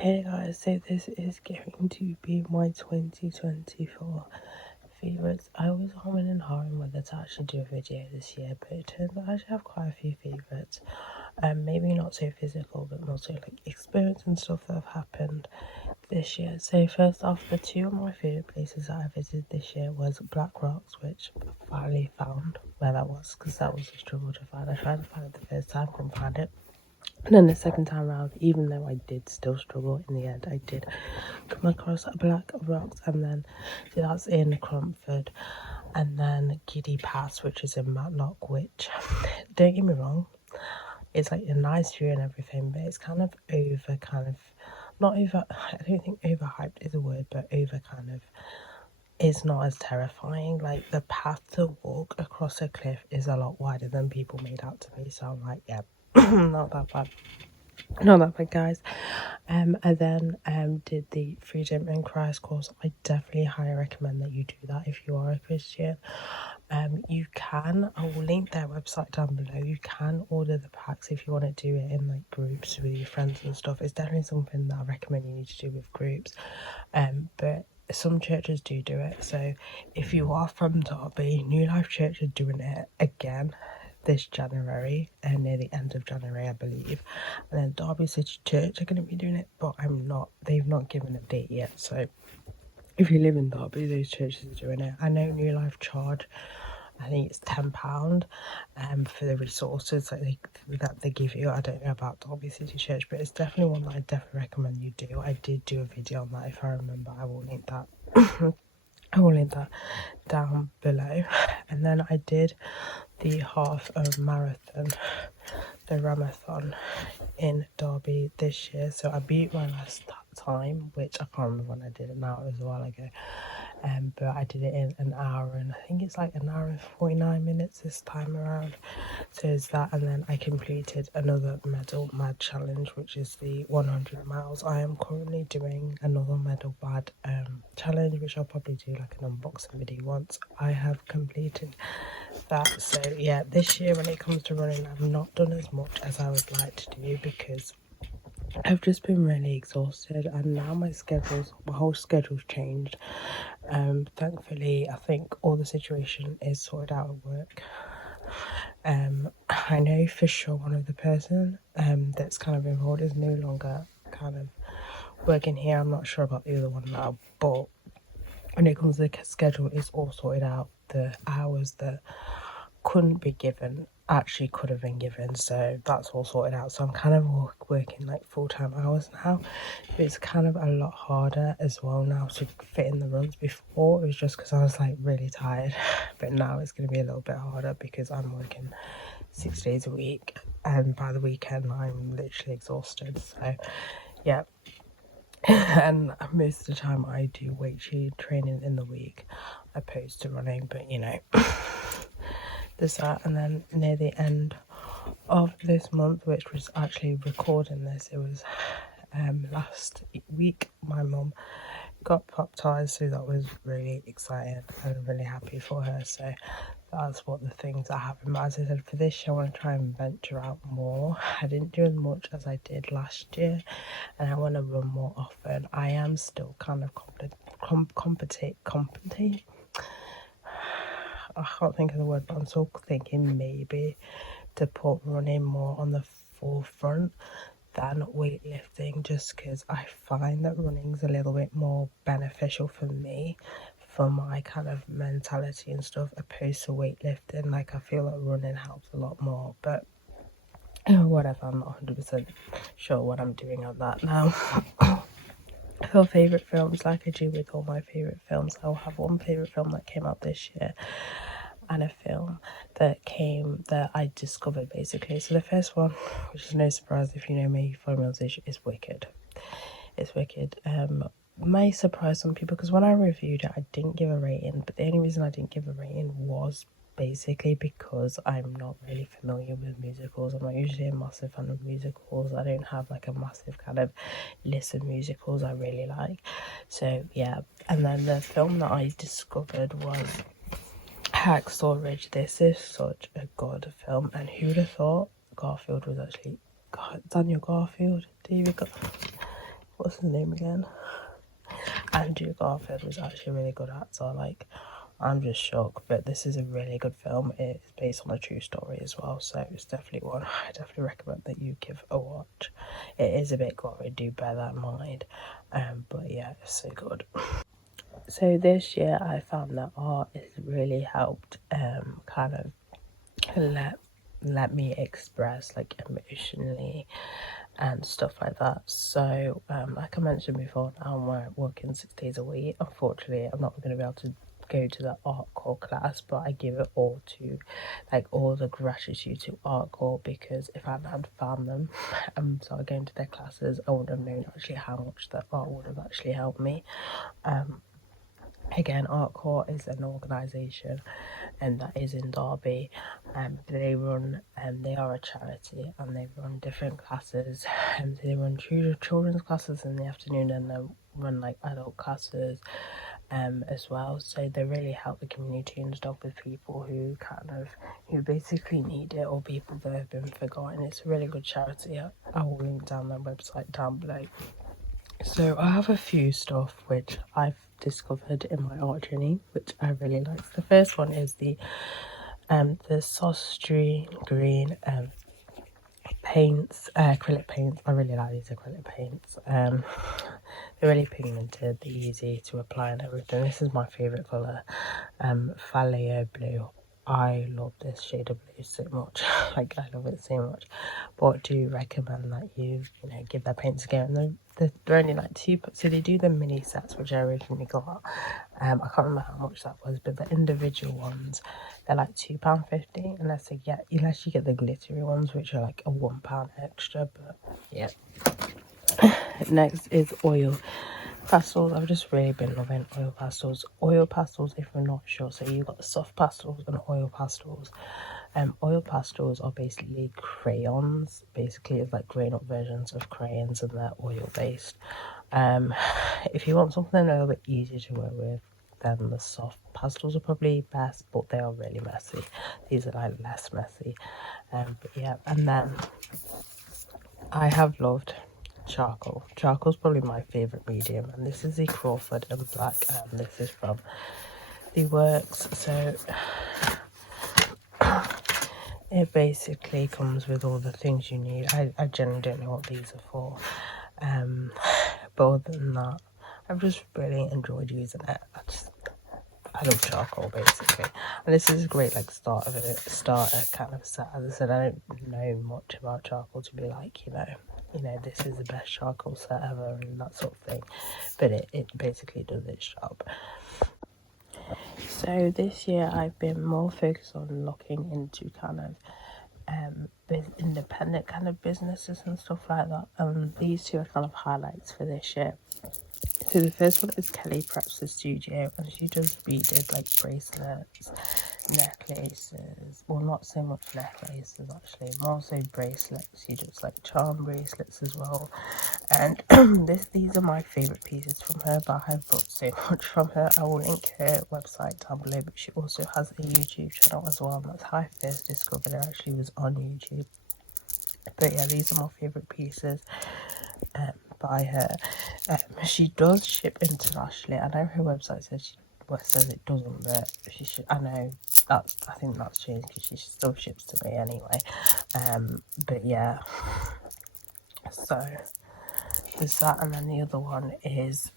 Hey guys, so this is going to be my 2024 favourites. I was humming and hawing whether to actually do a video this year, but it turns out I actually have quite a few favourites. Maybe not so physical, but more so like experience and stuff that have happened this year. So first off, the two of my favourite places that I visited this year was Black Rocks, which I finally found where that was, because that was a struggle to find. I tried to find it the first time, couldn't find it. And then the second time around, even though I did still struggle, in the end I did come across Black Rocks, and then so that's in Cromford, and then Giddy Pass, which is in Matlock, which, don't get me wrong, it's like a nice view and everything, but it's kind of not over, I don't think overhyped is a word, but over kind of, it's not as terrifying. Like the path to walk across a cliff is a lot wider than people made out to be, so I'm like, yeah, not that bad, guys. I then did the Freedom in Christ course. I definitely highly recommend that you do that if you are a Christian. You can, I will link their website down below. You can order the packs if you want to do it in like groups with your friends and stuff. It's definitely something that I recommend you need to do with groups. But some churches do it. So if you are from Derby, New Life Church is doing it again this January, and near the end of January I believe, and then Derby City Church are going to be doing it, but they've not given a date yet. So if you live in Derby, those churches are doing it. I know New Life charge, I think it's £10 for the resources that they give you. I don't know about Derby City Church, but it's definitely one that I definitely recommend you do. I did do a video on that, if I remember. I will link that I will link that down below. And then I did the half of marathon, the Ramathon in Derby this year. So I beat my last time, which I can't remember when I did it now, it was a while ago. But I did it in an hour, and I think it's like an hour and 49 minutes this time around. So it's that, and then I completed another Medal Mad challenge, which is the 100 miles. I am currently doing another Medal Mad challenge, which I'll probably do like an unboxing video once I have completed that. So yeah, this year when it comes to running, I've not done as much as I would like to do because I've just been really exhausted, and now my whole schedule's changed. Thankfully, I think all the situation is sorted out at work. I know for sure one of the person that's kind of involved is no longer kind of working here. I'm not sure about the other one now, but when it comes to the schedule, it's all sorted out. The hours that couldn't be given actually could have been given, so that's all sorted out. So I'm kind of working like full-time hours now, but it's kind of a lot harder as well now to fit in the runs. Before it was just because I was like really tired, but now it's going to be a little bit harder because I'm working 6 days a week, and by the weekend I'm literally exhausted. So yeah. And most of the time I do weight training in the week opposed to running, but you know, there's that. And then near the end of this month, which was actually recording this, it was last week, my mum got baptised, so that was really exciting and really happy for her. So that's what the things that happened. But as I said, for this year I want to try and venture out more. I didn't do as much as I did last year, and I want to run more often. I am still kind of competent. I can't think of the word, but I'm still thinking maybe to put running more on the forefront than weightlifting, just because I find that running's a little bit more beneficial for me, for my kind of mentality and stuff, opposed to weightlifting. Like I feel like running helps a lot more, but whatever, I'm not 100% sure what I'm doing on that now. For favourite films, like I do with all my favourite films, I'll have one favourite film that came out this year and a film that I discovered basically. So the first one, which is no surprise if you know me, follow me on social, is Wicked. It's Wicked. May surprise some people because when I reviewed it I didn't give a rating, but the only reason I didn't give a rating was basically because I'm not really familiar with musicals. I'm not usually a massive fan of musicals. I don't have like a massive kind of list of musicals I really like. So yeah, and then the film that I discovered was Hacksaw Ridge. This is such a good film, and who would have thought Garfield was actually Daniel Garfield, what's his name again? Andrew Garfield was actually a really good actor. Like, I'm just shocked, but this is a really good film. It's based on a true story as well, so it's definitely one I definitely recommend that you give a watch. It is a bit gory, do bear that in mind, but yeah, it's so good. So this year I found that art has really helped kind of let me express like emotionally and stuff like that. So like I mentioned before, now I'm working 6 days a week. Unfortunately, I'm not going to be able to go to the art core class, but I give it all to like all the gratitude to art core, because if I hadn't found them and started going to their classes, I wouldn't have known actually how much that art would have actually helped me. Again, Art Core is an organisation and that is in Derby. They run, they are a charity and they run different classes. They run children's classes in the afternoon and they run like adult classes as well. So they really help the community and stuff with people who who basically need it, or people that have been forgotten. It's a really good charity. I will link down their website down below. So I have a few stuff which I've discovered in my art journey, which I really like. The first one is the Sostry Green paints, acrylic paints. I really like these acrylic paints. They're really pigmented, they're easy to apply and everything. This is my favourite colour, Phalleo Blue. I love this shade of blue so much. Like, I love it so much. But I do recommend that you give their paints a go. And they're only like so they do the mini sets, which I originally got. I can't remember how much that was, but the individual ones, they're like £2.50 unless you get the glittery ones, which are like a £1 extra. But yeah. Next is oil pastels. I've just really been loving oil pastels. Oil pastels, if you're not sure, so you've got the soft pastels and oil pastels. Oil pastels are basically crayons. Basically, it's like grown-up versions of crayons, and they're oil based. If you want something a little bit easier to work with, then the soft pastels are probably best, but they are really messy. These are like less messy. But yeah, and then I have loved charcoal. Charcoal's probably my favourite medium, and this is the Crawford and Black, and this is from The Works. So it basically comes with all the things you need. I generally don't know what these are for, but other than that, I've just really enjoyed using it. I love charcoal basically, and this is a great like starter kind of set. As I said, I don't know much about charcoal to be like, this is the best charcoal set ever and that sort of thing, but it basically does its job. So this year I've been more focused on looking into kind of independent kind of businesses and stuff like that. These two are kind of highlights for this year. So the first one is Kelly Preps the Studio, and she just redid like bracelets, necklaces. Well, not so much necklaces actually, more so bracelets. She does like charm bracelets as well. And these are my favourite pieces from her, but I have bought so much from her. I will link her website down below, but she also has a YouTube channel as well. And that's how I first discovered her, actually was on YouTube. But yeah, these are my favourite pieces by her. She does ship internationally. I know her website says says it doesn't, but she should. I think that's changed because she still ships to me anyway. But yeah, so there's that, and then the other one is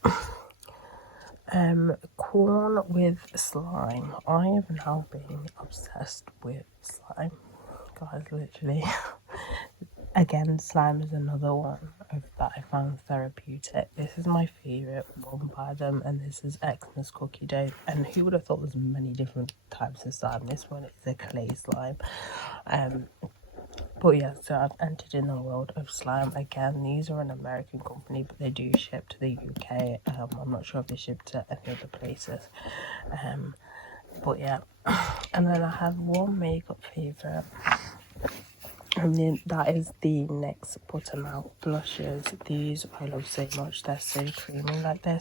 corn with slime. I have now been obsessed with slime, guys, literally. Again, slime is another one that I found therapeutic. This is my favourite one by them, and this is Xmas Cookie Dough. And who would have thought there's many different types of slime? This one is a clay slime. But yeah, so I've entered in the world of slime again. These are an American company, but they do ship to the UK. I'm not sure if they ship to any other places. But yeah, and then I have one makeup favourite. And then that is the NYX Buttermelt blushes. These I love so much. They're so creamy. Like they're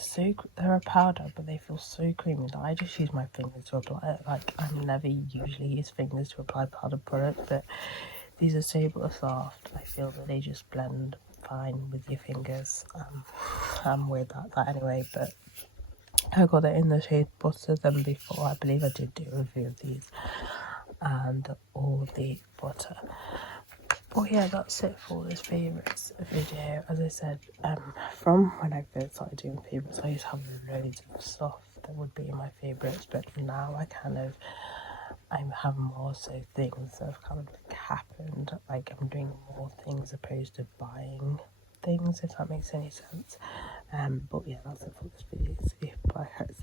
a powder, but they feel so creamy that I just use my fingers to apply it. Like I never usually use fingers to apply powder products, but these are so soft. I feel that they just blend fine with your fingers. I'm weird like that anyway, but I got it in the shade Butter than before. I believe I did do a review of these and all the butter. But yeah, that's it for this favourites video. As I said, from when I first started doing favourites, I used to have loads of stuff that would be my favourites, but now I have more so things that have kind of like happened. Like I'm doing more things opposed to buying things, if that makes any sense. But yeah, that's it for this video. See you. Bye guys.